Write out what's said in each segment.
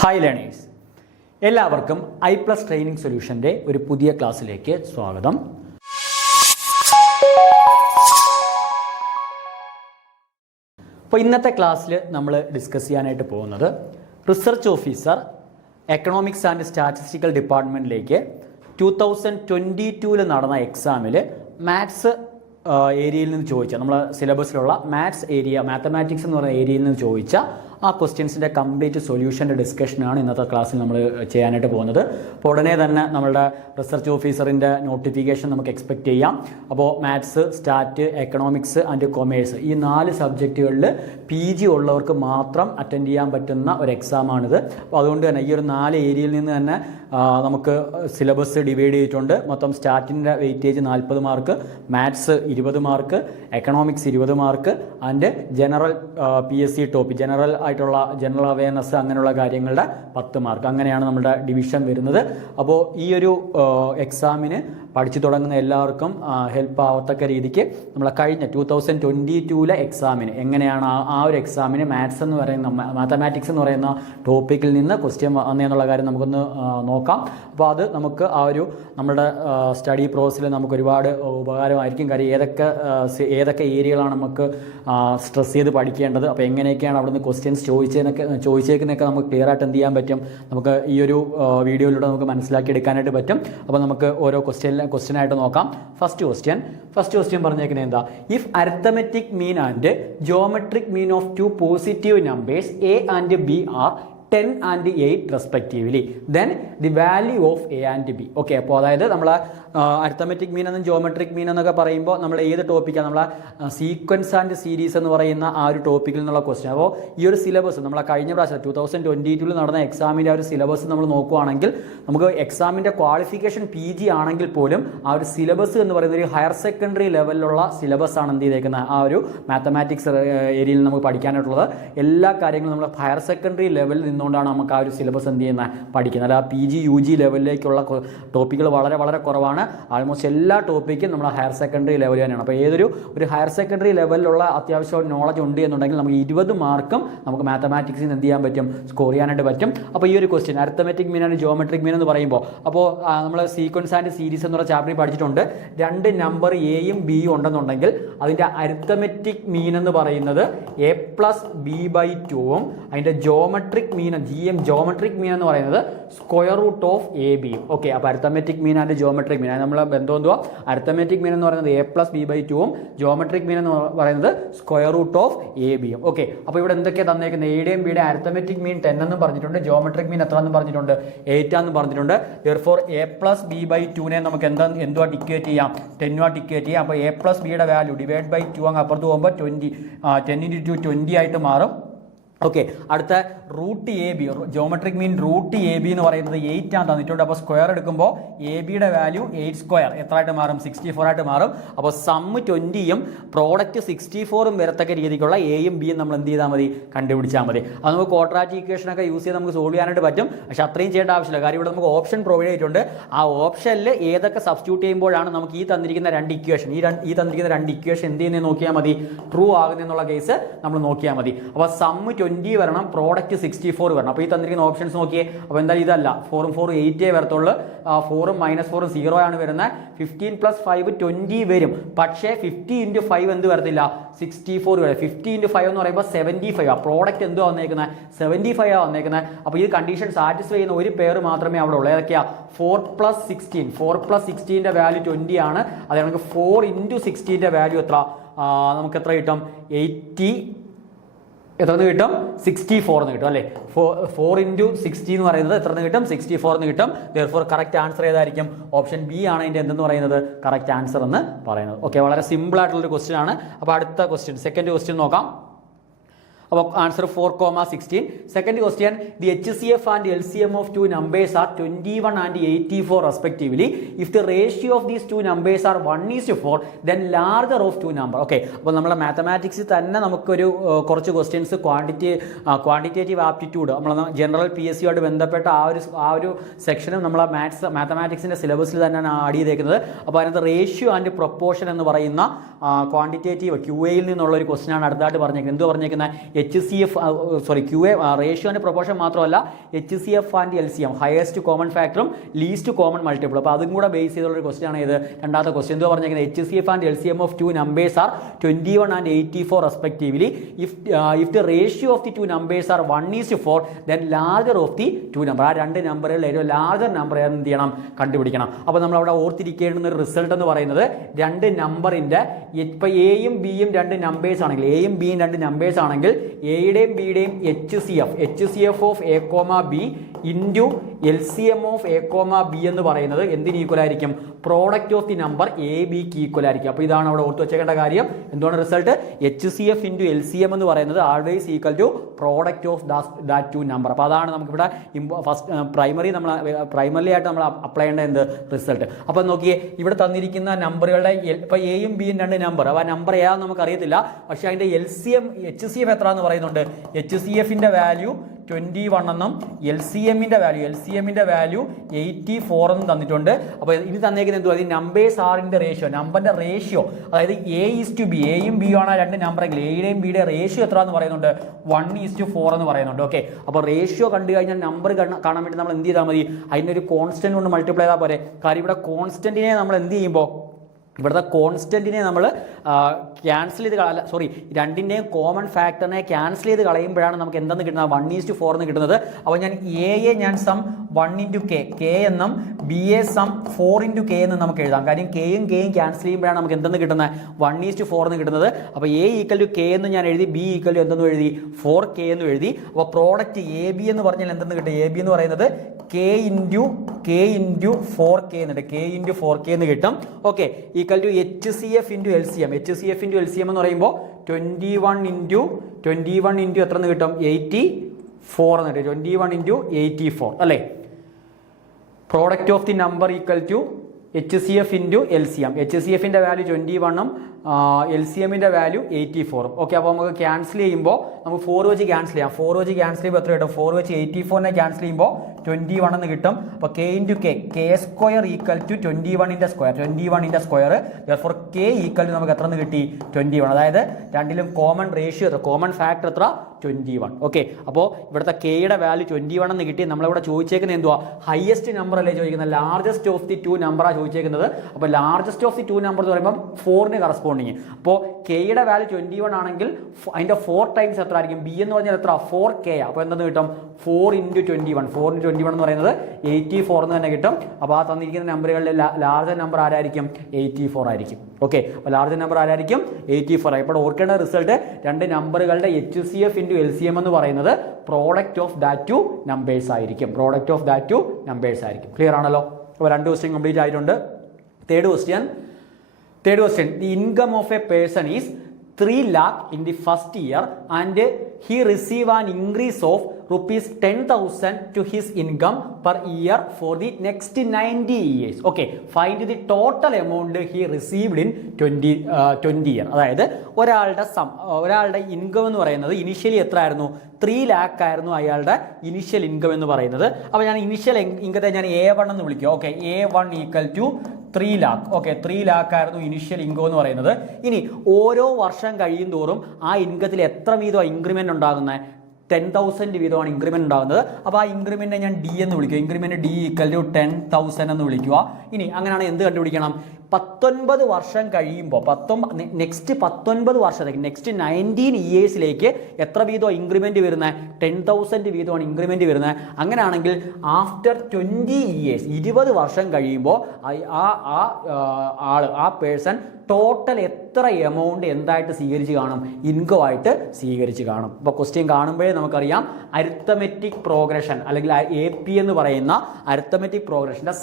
Hi learners, എല്ലാവർക്കും I+ training സൊല്യൂഷൻ്റെ ഒരു പുതിയ ക്ലാസ്സിലേക്ക് സ്വാഗതം. അപ്പോൾ ഇന്നത്തെ ക്ലാസ്സിൽ നമ്മൾ ഡിസ്കസ് ചെയ്യാനായിട്ട് പോകുന്നത് research officer economics and statistical ഡിപ്പാർട്ട്മെൻറ്റിലേക്ക് 2022 നടന്ന എക്സാമിൽ മാത്സ് ഏരിയയിൽ നിന്ന് ചോദിച്ച നമ്മളെ സിലബസിലുള്ള മാത്സ് ഏരിയ മാത്തമാറ്റിക്സ് എന്ന് പറയുന്ന ഏരിയയിൽ നിന്ന് ചോദിച്ച ആ ക്വസ്റ്റ്യൻസിൻ്റെ കംപ്ലീറ്റ് സൊല്യൂഷൻ്റെ ഡിസ്കഷനാണ് ഇന്നത്തെ ക്ലാസ്സിൽ നമ്മൾ ചെയ്യാനായിട്ട് പോകുന്നത്. അപ്പോൾ ഉടനെ തന്നെ നമ്മളുടെ റിസർച്ച് ഓഫീസറിൻ്റെ നോട്ടിഫിക്കേഷൻ നമുക്ക് എക്സ്പെക്റ്റ് ചെയ്യാം. അപ്പോൾ maths, stat, economics and commerce ഈ 4 സബ്ജക്റ്റുകളിൽ PG ഉള്ളവർക്ക് മാത്രം അറ്റൻഡ് ചെയ്യാൻ പറ്റുന്ന ഒരു എക്സാമാണിത്. അപ്പോൾ അതുകൊണ്ട് തന്നെ ഈ ഒരു 4 ഏരിയയിൽ നിന്ന് തന്നെ നമുക്ക് സിലബസ് ഡിവൈഡ് ചെയ്തിട്ടുണ്ട്. മൊത്തം സ്റ്റാറ്റിൻ്റെ weightage 40 mark, maths 20 mark, economics 20 mark and general PSC topic general ആയിട്ടുള്ള ജനറൽ അവയർനെസ് അങ്ങനെയുള്ള കാര്യങ്ങളുടെ 10 മാർക്ക്. അങ്ങനെയാണ് നമ്മുടെ ഡിവിഷൻ വരുന്നത്. അപ്പോൾ ഈ ഒരു എക്സാമിന് പഠിച്ചു തുടങ്ങുന്ന എല്ലാവർക്കും ഹെൽപ്പ് ആവത്തക്ക രീതിക്ക് നമ്മളെ കഴിഞ്ഞ 2022 എക്സാമിന് എങ്ങനെയാണ് ആ ഒരു എക്സാമിന് മാത്സ് എന്ന് പറയുന്ന മാത്തമാറ്റിക്സ് എന്ന് പറയുന്ന ടോപ്പിക്കിൽ നിന്ന് ക്വസ്റ്റ്യൻ വന്നതെന്നുള്ള കാര്യം നമുക്കൊന്ന് നോക്കാം. അപ്പോൾ അത് നമുക്ക് ആ ഒരു നമ്മുടെ സ്റ്റഡി പ്രോസസ്സിൽ നമുക്ക് ഒരുപാട് ഉപകാരമായിരിക്കും. കാര്യം ഏതൊക്കെ ഏരിയകളാണ് നമുക്ക് സ്ട്രെസ് ചെയ്ത് പഠിക്കേണ്ടത്, അപ്പോൾ എങ്ങനെയൊക്കെയാണ് അവിടുന്ന് ക്വസ്റ്റ്യൻസ് ചോദിച്ചേക്കുന്നതൊക്കെ നമുക്ക് ക്ലിയർ ആയിട്ട് എന്ത് ചെയ്യാൻ പറ്റും, നമുക്ക് ഈ ഒരു വീഡിയോയിലൂടെ നമുക്ക് മനസ്സിലാക്കി എടുക്കാനായിട്ട് പറ്റും. അപ്പോൾ നമുക്ക് ഓരോ ക്വസ്റ്റ്യൻ ആയിട്ട് നോക്കാം. ഫസ്റ്റ് ക്വസ്റ്റ്യൻ പറഞ്ഞേക്കുന്നത് എന്താ? If arithmetic mean and geometric mean of 2 positive numbers A and B are 10 and 8 respectively, then the value of A and B. Okay, അപ്പോൾ അതായത് നമ്മൾ അരിത്തമെറ്റിക് മീൻ എന്നും ജിയോമെട്രിക് മീൻ എന്നൊക്കെ പറയുമ്പോൾ നമ്മൾ ഏത് ടോപ്പിക്കാണ്, നമ്മളെ സീക്വൻസ് ആൻഡ് സീരീസ് എന്ന് പറയുന്ന ആ ഒരു ടോപ്പിക്കിൽ നിന്നുള്ള ക്വസ്റ്റ്യൻ. അപ്പോൾ ഈ ഒരു സിലബസ് നമ്മളെ കഴിഞ്ഞ പ്രാവശ്യം 2022 നടന്ന എക്സാമിൻ്റെ ആ ഒരു സിലബസ് നമ്മൾ നോക്കുകയാണെങ്കിൽ നമുക്ക് എക്സാമിൻ്റെ ക്വാളിഫിക്കേഷൻ PG ആണെങ്കിൽ പോലും ആ ഒരു സിലബസ് എന്ന് പറയുന്ന ഒരു ഹയർ സെക്കൻഡറി ലെവലിലുള്ള സിലബസ് ആണ് എന്ത് ചെയ്തേക്കുന്നത് ആ ഒരു മാത്തമാറ്റിക്സ് ഏരിയയിൽ നമുക്ക് പഠിക്കാനായിട്ടുള്ളത്. എല്ലാ കാര്യങ്ങളും നമ്മൾ ഹയർ സെക്കൻഡറി ലെവലിൽ നിന്നുകൊണ്ടാണ് നമുക്ക് ആ ഒരു സിലബസ് എന്ത് ചെയ്യുന്നത് പഠിക്കുന്നത്. അല്ല PG UG ലെവലിലേക്കുള്ള ടോപ്പിക്കുകൾ വളരെ വളരെ കുറവാണ്. ആൾമോസ്റ്റ് എല്ലാ ടോപ്പിക്കും നമ്മൾ ഹയർ സെക്കൻഡറി ലെവൽ തന്നെയാണ്. അപ്പോൾ ഒരു ഹയർ സെക്കൻഡറി ലെവലിലുള്ള അത്യാവശ്യം നോളജ് ഉണ്ട് എന്നുണ്ടെങ്കിൽ നമുക്ക് 20 മാർക്കും നമുക്ക് മാത്തമാറ്റിക്സിന് എന്ത് ചെയ്യാൻ പറ്റും, സ്കോർ ചെയ്യാനായിട്ട് പറ്റും. അപ്പോൾ ഈ ഒരു question arithmetic mean and geometric mean എന്ന് പറയുമ്പോൾ അപ്പോൾ നമ്മൾ സീക്വൻസ് ആൻഡ് സീരീസ് എന്നുള്ള ചാപ്റ്ററിൽ പഠിച്ചിട്ടുണ്ട്. 2 നമ്പർ Aയും Bയും ഉണ്ടെന്നുണ്ടെങ്കിൽ അതിൻ്റെ അരിത്തമെറ്റിക് മീൻ എന്ന് പറയുന്നത് A+B/2ഉം അതിൻ്റെ ജിയോമെട്രിക് മീൻ ജിയോമെട്രിക് മീൻ എന്ന് പറയുന്നത് square root of AB. Okay, അപ്പോൾ arithmetic mean and geometric mean നമ്മളെ ബന്ധം എന്തുവാ? അരിത്തമെറ്റിക് മീൻ എന്ന് പറയുന്നത് A+B/2ഉം ജിയോമെട്രിക് മീൻ എന്ന് പറയുന്നത് സ്ക്വയർ റൂട്ട് ഓഫ് ABയും. ഓക്കെ, അപ്പോൾ ഇവിടെ എന്തൊക്കെയാണ് തന്നേക്കുന്നത്? എയുടെയും ബിയുടെ അരിത്തമെറ്റിക് മീൻ 10 എന്നും പറഞ്ഞിട്ടുണ്ട്, ജിയോമെട്രിക് മീൻ എത്ര എന്നും പറഞ്ഞിട്ടുണ്ട്? 8 എന്നും പറഞ്ഞിട്ടുണ്ട്. therefore A+B/2നെ നമുക്ക് എന്തുവാ ടിക്കേറ്റ് ചെയ്യാം? 10 ടിക്കേറ്റ് ചെയ്യാം. അപ്പോൾ A+Bയുടെ വാല്യൂ ഡിവൈഡ് ബൈ 2 അങ്ങ് അപ്പുറത്ത് പോകുമ്പോൾ 10 × 2 20 ആയിട്ട് മാറും. ഓക്കെ, അടുത്ത റൂട്ട് AB ജിയോമെട്രിക് മീൻ റൂട്ട് AB എന്ന് പറയുന്നത് 8 ആണ് തന്നിട്ടുണ്ട്. അപ്പോൾ സ്ക്വയർ എടുക്കുമ്പോൾ ABയുടെ വാല്യൂ 8 സ്ക്വയർ എത്രയായിട്ട് മാറും? 64 ആയിട്ട് മാറും. അപ്പോൾ സമ്മ് 20യും പ്രോഡക്റ്റ് 64ഉം വരത്തക്ക രീതിക്കുള്ള Aയും Bയും നമ്മൾ എന്ത് ചെയ്താൽ മതി? കണ്ടുപിടിച്ചാൽ മതി. അത് നമുക്ക് ക്വാഡ്രാറ്റിക് ഇക്വേഷനൊക്കെ യൂസ് ചെയ്ത് നമുക്ക് സോൾവ് ചെയ്യാനായിട്ട് പറ്റും. പക്ഷെ അത്രയും ചെയ്യേണ്ട ആവശ്യമില്ല. കാര്യം ഇവിടെ നമുക്ക് ഓപ്ഷൻ പ്രൊവൈഡ് ചെയ്തിട്ടുണ്ട്. ആ ഓപ്ഷനിൽ ഏതൊക്കെ സബ്സ്റ്റിറ്റ്യൂട്ട് ചെയ്യുമ്പോഴാണ് നമുക്ക് ഈ തന്നിരിക്കുന്ന 2 ഇക്വേഷൻ ഈ തന്നിരിക്കുന്ന 2 ഇക്വേഷൻ എന്ത് ചെയ്യുന്നത് നോക്കിയാൽ മതി? ട്രൂ ആകുന്നെന്നുള്ള കേസ് നമ്മൾ നോക്കിയാൽ മതി. അപ്പോൾ സമ്മ് 20 വരണം, പ്രോഡക്റ്റ് 64 വരണം. അപ്പോൾ ഈ തന്നിരിക്കുന്ന ഓപ്ഷൻസ് നോക്കിയേ. അപ്പോൾ എന്തായാലും ഇതല്ല, 4 ഉം 4 ഉം 8 വരത്തുള്ളൂ. 4 ഉം -4 ഉം 0 ആണ് വരുന്നത്. 15 + 5 20 വരും. പക്ഷേ 50 × 5 എന്ത് വരത്തില്ല? 64 വരും. 50 × 5 എന്ന് പറയുമ്പോൾ 75 ആ പ്രോഡക്റ്റ് എന്തോ വന്നേക്കുന്നത്? 75 ആ വന്നേക്കുന്നത്. അപ്പോൾ ഈ കണ്ടീഷൻ സാറ്റിസ്ഫൈ ചെയ്യുന്ന ഒരു പേര് മാത്രമേ അവിടെ ഉള്ളൂ. ഏതൊക്കെയാ? 4 + 16. 4 + 16ന്റെ വാല്യൂ 20 ആണ്. അത് നമുക്ക് 4 × 16ന്റെ വാല്യൂ എത്ര? നമുക്ക് എത്ര കിട്ടും? 80 എത്ര കിട്ടും? 64 എന്ന് കിട്ടും അല്ലേ? 4 × 60 എന്ന് പറയുന്നത് എത്ര കിട്ടും? 64 എന്ന് കിട്ടും. therefore കറക്റ്റ് ആൻസർ ഏതായിരിക്കും? ഓപ്ഷൻ ബി ആണ് അതിൻ്റെ എന്തെന്ന് പറയുന്നത്? കറക്റ്റ് ആൻസർ എന്ന് പറയുന്നത്. ഓക്കെ, വളരെ സിമ്പിൾ ആയിട്ടുള്ളൊരു ക്വസ്റ്റ്യൻ ആണ്. അപ്പോൾ അടുത്ത ക്വസ്റ്റ്യൻ, സെക്കൻഡ് ക്വസ്റ്റ്യൻ നോക്കാം. അപ്പോൾ answer 4,16. Second question, the HCF and LCM of 2 numbers are 21 and 84 respectively. If the ratio of these 2 numbers are 1:4 then larger of 2 number. Okay, അപ്പോൾ നമ്മുടെ മാത്തമാറ്റിക്സിൽ തന്നെ നമുക്കൊരു കുറച്ച് ക്വസ്റ്റ്യൻസ് ക്വാണ്ടിറ്റേറ്റീവ് ആപ്റ്റിറ്റ്യൂഡ് നമ്മൾ ജനറൽ PSCയോട് ബന്ധപ്പെട്ട ആ ഒരു സെക്ഷനും നമ്മളെ മാത്തമാറ്റിക്സിൻ്റെ സിലബസിൽ തന്നെയാണ് ആഡ് ചെയ്തേക്കുന്നത്. അപ്പോൾ അതിനകത്ത് റേഷ്യോ ആൻഡ് പ്രൊപ്പോർഷൻ എന്ന് പറയുന്ന ക്വാണ്ടിറ്റേറ്റീവ് QA യിൽ നിന്നുള്ള ഒരു ക്വസ്റ്റ്യൻ ആണ് അടുത്തായിട്ട് പറഞ്ഞേക്കുന്നത്. എന്ത് പറഞ്ഞേക്കുന്നത്? QA റേഷ്യോ ആൻഡ് പ്രൊപ്പോർഷൻ മാത്രമല്ല HCF and LCM, highest common ഫാക്ടറും ലീസ്റ്റ് കോമൺ മൾട്ടിപ്പിൾ. അപ്പോൾ അതും കൂടെ ബേസ് ചെയ്തുള്ള ഒരു ക്വസ്റ്റ്യൻ ആണ് ഇത്. രണ്ടാമത്തെ ക്വസ്റ്റ്യൻ എന്തോ പറഞ്ഞിരിക്കുന്നത്, HCF and LCM of two numbers are 21 and 84 respectively. If the ratio of the two numbers are 1:4, then larger of the two number. ആ രണ്ട് നമ്പറുകളിൽ ഏറ്റവും ലാർജർ നമ്പർ എന്ത് ചെയ്യണം, കണ്ടുപിടിക്കണം. അപ്പോൾ നമ്മൾ അവിടെ ഓർത്തിരിക്കേണ്ടുന്ന ഒരു റിസൾട്ട് എന്ന് പറയുന്നത് രണ്ട് നമ്പറിന്റെ, ഇപ്പോൾ എയും ബിയും രണ്ട് നമ്പേഴ്സ് ആണെങ്കിൽ, എയും ബിയും രണ്ട് നമ്പേഴ്സ് ആണെങ്കിൽ എയുടെയും ബിയുടെയും HCF of A, B into LCM of A, B എന്ന് പറയുന്നത് എന്തിന് ഈക്വൽ ആയിരിക്കും, പ്രോഡക്റ്റ് ഓഫ് ദി നമ്പർ AB-ക്ക് ഈക്വൽ ആയിരിക്കും. അപ്പോൾ ഇതാണ് അവിടെ ഓർത്ത് വെച്ചേക്കേണ്ട കാര്യം. എന്താണ് റിസൾട്ട്? HCF ഇൻറ്റു LCM എന്ന് പറയുന്നത് always equal to product of that two number. അപ്പോൾ അതാണ് നമുക്കിവിടെ ഫസ്റ്റ് പ്രൈമറി ആയിട്ട് നമ്മൾ അപ്ലൈ ചെയ്യേണ്ട എന്ത് റിസൾട്ട്. അപ്പോൾ നോക്കിയേ, ഇവിടെ തന്നിരിക്കുന്ന നമ്പറുകളുടെ ഇപ്പോൾ എയും ബിയും രണ്ട് നമ്പർ, അപ്പോൾ ആ നമ്പർ ഏതാണെന്ന് നമുക്ക് അറിയത്തില്ല. പക്ഷേ അതിൻ്റെ HCF എത്ര എന്ന് പറയുന്നുണ്ട്. HCFിൻ്റെ വാല്യൂ 21 എന്നും LCMിൻ്റെ വാല്യൂ 84 എന്നും തന്നിട്ടുണ്ട്. അപ്പോൾ ഇനി തന്നേക്കുന്നത് എന്തുവാ, ഈ നമ്പേഴ്സ് ആറിൻ്റെ റേഷ്യോ, നമ്പറിൻ്റെ റേഷ്യോ, അതായത് A:B, എയും ബിയും ആണ് രണ്ട് നമ്പറെങ്കിൽ എയുടെയും ബിയുടെ റേഷ്യോ എത്ര എന്ന് പറയുന്നുണ്ട്, 1:4 എന്ന് പറയുന്നുണ്ട്. ഓക്കെ, അപ്പോൾ റേഷ്യോ കണ്ടു കഴിഞ്ഞാൽ നമ്പർ കാണാൻ വേണ്ടി നമ്മൾ എന്ത് ചെയ്താൽ മതി, അതിൻ്റെ ഒരു കോൺസ്റ്റന്റ് കൊണ്ട് മൾട്ടിപ്ലൈ ചെയ്താൽ പോരെ. കാര്യം ഇവിടെ കോൺസ്റ്റന്റിനെ നമ്മൾ എന്ത് ചെയ്യുമ്പോൾ, ഇവിടുത്തെ കോൺസ്റ്റന്റിനെ നമ്മൾ ക്യാൻസൽ ചെയ്ത് രണ്ടിൻ്റെയും കോമൺ ഫാക്ടറിനെ ക്യാൻസൽ ചെയ്ത് കളയുമ്പോഴാണ് നമുക്ക് എന്തെന്ന് കിട്ടുന്നത്, 1:4 എന്ന് കിട്ടുന്നത്. അപ്പോൾ എയെ ഞാൻ സം 1 × k എന്നും ബിയെ സം 4 × k എന്നും നമുക്ക് എഴുതാം. കാര്യം കെയും ക്യാൻസൽ ചെയ്യുമ്പോഴാണ് നമുക്ക് എന്തെന്ന് കിട്ടുന്നത്, 1:4 എന്ന് കിട്ടുന്നത്. അപ്പോൾ A = k എന്ന് ഞാൻ എഴുതി, B = എന്തെന്ന് എഴുതി, 4k എന്ന് എഴുതി. അപ്പോൾ പ്രോഡക്റ്റ് AB എന്ന് പറഞ്ഞാൽ എന്തെന്ന് കിട്ടും, AB എന്ന് പറയുന്നത് k × 4k എന്നുണ്ട്, k × 4k എന്ന് കിട്ടും. Okay, equal to HCF × LCM. HCF × LCM എന്ന് പറയുമ്പോൾ 21 ഇൻറ്റു എത്ര എന്ന് കിട്ടും, 84 എന്ന് കിട്ടും. 21 × 84 അല്ലേ. Product of the number equal to HCF × LCM. HCFിൻ്റെ വാല്യൂ 21ഉം LCMിൻ്റെ വാല്യൂ 84ഉം. ഓക്കെ, അപ്പോൾ നമുക്ക് ക്യാൻസൽ ചെയ്യുമ്പോൾ നമുക്ക് 4 വെച്ച് ക്യാൻസൽ ചെയ്യാം. 4 വെച്ച് ക്യാൻസൽ ചെയ്യുമ്പോൾ എത്ര കിട്ടും, 4 വെച്ച് 84നെ ക്യാൻസൽ ചെയ്യുമ്പോൾ 21 എന്ന് കിട്ടും. അപ്പോൾ k × k square equal to 21ൻ്റെ സ്ക്വയർ. therefore k ഈക്വൽ ടു നമുക്ക് എത്ര എന്ന് കിട്ടി, 21. അതായത് രണ്ടിലും കോമൺ റേഷ്യോ, കോമൺ ഫാക്ടർ എത്ര, 21. ഓക്കെ, അപ്പോൾ ഇവിടുത്തെ കെയുടെ വാല്യൂ 21 എന്ന് കിട്ടി. നമ്മളിവിടെ ചോദിച്ചേക്കുന്നത് എന്തുവാ, ഹയസ്റ്റ് നമ്പർ അല്ലേ ചോദിക്കുന്നത്, ലാർജസ്റ്റ് ഓഫ് ദി ടു നമ്പറാണ് ചോദിച്ചേക്കുന്നത്. അപ്പോൾ largest of the two number എന്ന് പറയുമ്പോൾ 4ന് കറസ്പോണ്ടിങ്. അപ്പോൾ കെയുടെ വാല്യൂ 21 ആണെങ്കിൽ അതിൻ്റെ 4 ടൈംസ് എത്ര ആയിരിക്കും, ബി എന്ന് പറഞ്ഞാൽ എത്ര, 4k. അപ്പോൾ എന്തെന്ന് കിട്ടും, 4 × 21. 4 × 21 എന്ന് പറയുന്നത് 84 എന്ന് തന്നെ കിട്ടും. അപ്പോൾ ആ തന്നിരിക്കുന്ന നമ്പറുകളിൽ ലാർജർ നമ്പർ ആരായിരിക്കും, 84 ആയിരിക്കും. ഓക്കെ, അപ്പോൾ ലാർജർ നമ്പർ ആരായിരിക്കും, 84. ഇപ്പോൾ ഓർക്കേണ്ട റിസൾട്ട്, രണ്ട് നമ്പറുകളുടെ HCF × LCM എന്ന് പറയുന്നത് product of that two numbers ആയിരിക്കും. ക്ലിയർ ആണല്ലോ. അപ്പോൾ രണ്ട് ക്വസ്റ്റ്യൻ കംപ്ലീറ്റ് ആയിട്ടുണ്ട്. Third question, the income of a person is 3 lakh in the first year and he receive an increase of rupees 10,000 to his income per year for the next 90 years. Okay, find the total amount he received in 20 year. അതായത് ഒരാളുടെ income എന്ന് പറയുന്നത് initially എത്ര ആയിരുന്നു, 3 lakh ആയിരുന്നു അയാളുടെ initial income എന്ന് പറയുന്നത്. അപ്പോൾ ഞാൻ ഇനിഷ്യൽ ഇൻകത്തെ ഞാൻ A1 എന്ന് വിളിക്കും. Okay, A1 = 3 lakh. Okay, 3 lakh ആയിരുന്നു ഇനിഷ്യൽ ഇൻകം എന്ന് പറയുന്നത്. ഇനി ഓരോ വർഷം കഴിയും തോറും ആ ഇൻകത്തിൽ എത്ര വീതമാണ് ഇൻക്രിമെന്റ് ഉണ്ടാകുന്നത്, 10,000 വീതമാണ് ഇൻക്രിമെന്റ് ഉണ്ടാകുന്നത്. അപ്പോൾ ആ ഇൻക്രിമെന്റിനെ ഞാൻ D എന്ന് വിളിക്കുക. ഇൻക്രിമെന്റ് D = 10,000 എന്ന് വിളിക്കുക. ഇനി അങ്ങനെയാണ് എന്ത് കണ്ടുപിടിക്കണം, 19 വർഷം കഴിയുമ്പോൾ നെക്സ്റ്റ് 19 വർഷത്തേക്ക്, നെക്സ്റ്റ് 19 ഇയേഴ്സിലേക്ക് എത്ര വീതമാണ് ഇൻക്രിമെന്റ് വരുന്നത്, 10,000 വീതമാണ് ഇൻക്രിമെന്റ് വരുന്നത്. അങ്ങനെയാണെങ്കിൽ ആഫ്റ്റർ 20 ഇയേഴ്സ്, 20 വർഷം കഴിയുമ്പോൾ ആ പേഴ്സൺ ടോട്ടൽ എത്ര എമൗണ്ട് എന്തായിട്ട് സ്വീകരിച്ച് കാണും, ഇൻകം ആയിട്ട് സ്വീകരിച്ച് കാണും. ഇപ്പോൾ ക്വസ്റ്റ്യൻ കാണുമ്പോഴേ നമുക്കറിയാം, അരിത്തമെറ്റിക് പ്രോഗ്രഷൻ അല്ലെങ്കിൽ AP എന്ന് പറയുന്ന അരിത്തമെറ്റിക് പ്രോഗ്രഷൻ്റെ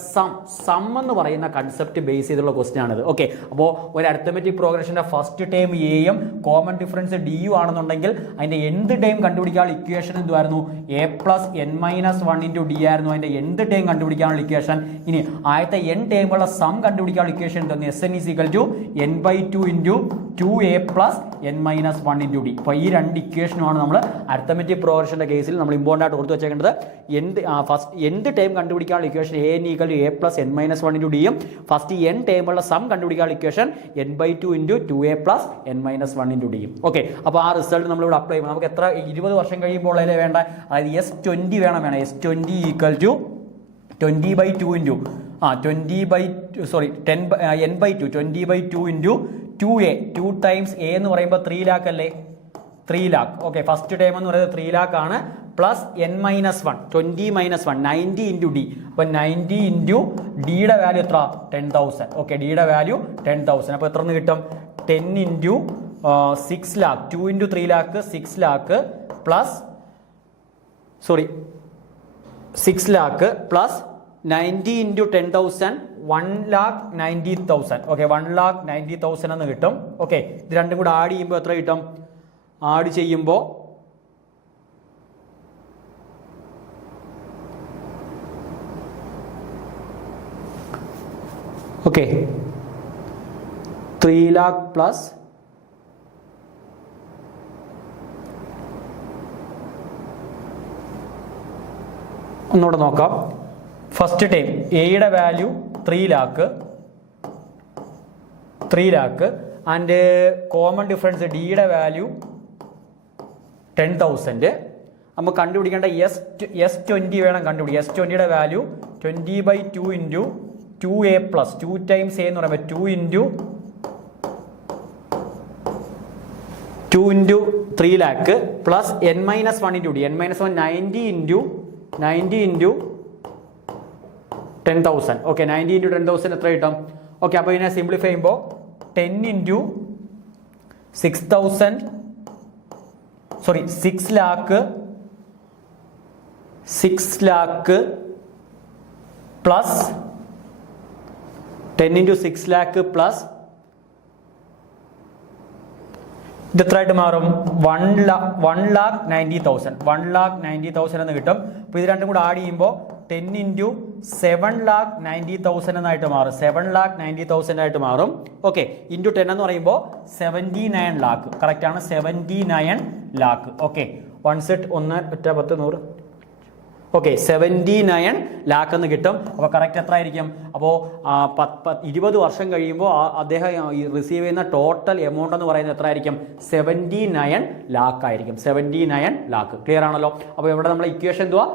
സം എന്ന് പറയുന്ന കൺസെപ്റ്റ് ബേസ് ചെയ്തുള്ള ക്വസ്റ്റ്യൻ ആണിത്. ഓക്കെ, അപ്പോൾ ഒരു അരിത്തമെറ്റിക് പ്രോഗ്രഷൻ്റെ ഫസ്റ്റ് ടൈം എയും കോമൺ ഡിഫറൻസ് ഡിയും ആണെന്നുണ്ടെങ്കിൽ അതിൻ്റെ എന്ത് ടൈം കണ്ടുപിടിക്കാനുള്ള ഇക്വേഷൻ എന്തുമായിരുന്നു, A + n - 1 × D ആയിരുന്നു അതിൻ്റെ എന്ത് ടൈം കണ്ടുപിടിക്കാനുള്ള ഇക്വേഷൻ. ഇനി ആദ്യത്തെ n ടൈമുള്ള സം കണ്ടുപിടിക്കാനുള്ള ഇക്വേഷൻ എന്താണ്, Sn = n/2 × 2a plus n minus 1 into D. അപ്പോൾ ഈ രണ്ട് ഇക്വേഷനുമാണ് നമ്മൾ അരിത്തമെറ്റിക് പ്രോഗ്രഷൻ്റെ കേസിൽ നമ്മൾ ഇമ്പോർട്ടൻ്റ് ആയിട്ട് ഓർത്ത് വെച്ചേക്കേണ്ടത്. എന്ത് ടൈം കണ്ടുപിടിക്കാനുള്ള equation an equal to a plus n minus 1 into ഡിയും ഫസ്റ്റ് n ടൈമുള്ള സം കണ്ടുപിടിക്കാനുള്ള equation n/2 into 2a plus n minus 1 into ഡിയും. ഓക്കെ, അപ്പോൾ ആ റിസൾട്ട് നമ്മളിവിടെ അപ്ലൈ ചെയ്യുമ്പോൾ നമുക്ക് എത്ര 20 വർഷം കഴിയുമ്പോൾ അതിലെ വേണ്ട, അതായത് S20 വേണം. S20 equal to 20/2 into 10/n/2 20/2 into 2a 2 times a എന്ന് പറയുമ്പോൾ 3 ലാക്ക് അല്ലേ, 3 ലാക്ക്. ഓക്കെ, ഫസ്റ്റ് ടൈം എന്ന് പറയുന്നത് 3 ലാക്ക് ആണ്. Plus n minus 1 20 minus 1 90 into D. അപ്പോൾ 90 ഇൻറ്റു ഡിയുടെ വാല്യൂ എത്ര? 10,000. ഓക്കെ, ഡിയുടെ വാല്യൂ 10,000. അപ്പോൾ എത്ര എന്ന് കിട്ടും? 10 into 6 lakh 2 into 3 lakh 6 lakh plus 6 lakh plus 90 into 10,000 1,90,000. Okay, 1,90,000 എന്ന് കിട്ടും. ഓക്കെ, ഇത് രണ്ടും കൂടെ ആഡ് ചെയ്യുമ്പോൾ എത്ര കിട്ടും? ആഡ് ചെയ്യുമ്പോൾ ഓക്കെ 3 ലാക്ക് പ്ലസ് ഒന്നുകൂടെ നോക്കാം. ഫസ്റ്റ് ടൈം എയുടെ value 3 lakh and common difference ഡിയുടെ വാല്യൂ 10,000. നമുക്ക് കണ്ടുപിടിക്കേണ്ട S20 വേണം കണ്ടുപിടിക്കുക. S20യുടെ value 20/2 into 2a plus 2 times a എന്ന് പറയുമ്പോൾ 2 into 3 lakh plus n minus 1 into D. n minus 1 90 into 10,000. Okay, 90 into 10,000 എത്ര കിട്ടും? ഓക്കെ, അപ്പോൾ ഇതിനെ സിംപ്ലിഫൈ ചെയ്യുമ്പോൾ 10 into 6,000 6 lakh plus 10 into 6 lakh plus ഇത് എത്രയായിട്ട് മാറും? 1,90,000 എന്ന് കിട്ടും. അപ്പോൾ ഇത് രണ്ടും കൂടെ ആഡ് ചെയ്യുമ്പോൾ 10 ഇൻറ്റു 7,90,000 എന്നായിട്ട് മാറും. 7,90,000 ആയിട്ട് മാറും. ഓക്കെ, ഇൻറ്റു 10 എന്ന് പറയുമ്പോൾ 79 ലാക്ക്. കറക്റ്റ് ആണ്, 79 ലാക്ക്. ഓക്കെ, 1 സെറ്റ് 1 ഒറ്റ 10 100. ഓക്കെ, 79 ലാക്ക് എന്ന് കിട്ടും. അപ്പോൾ കറക്റ്റ് എത്ര ആയിരിക്കും? അപ്പോൾ 20 വർഷം കഴിയുമ്പോൾ അദ്ദേഹം റിസീവ് ചെയ്യുന്ന ടോട്ടൽ എമൗണ്ട് എന്ന് പറയുന്നത് എത്ര ആയിരിക്കും? 79 ലാക്ക് ആയിരിക്കും. 79 ലാക്ക്. ക്ലിയർ ആണല്ലോ? അപ്പോൾ ഇവിടെ നമ്മൾ ഇക്വേഷൻ എന്തുവാ?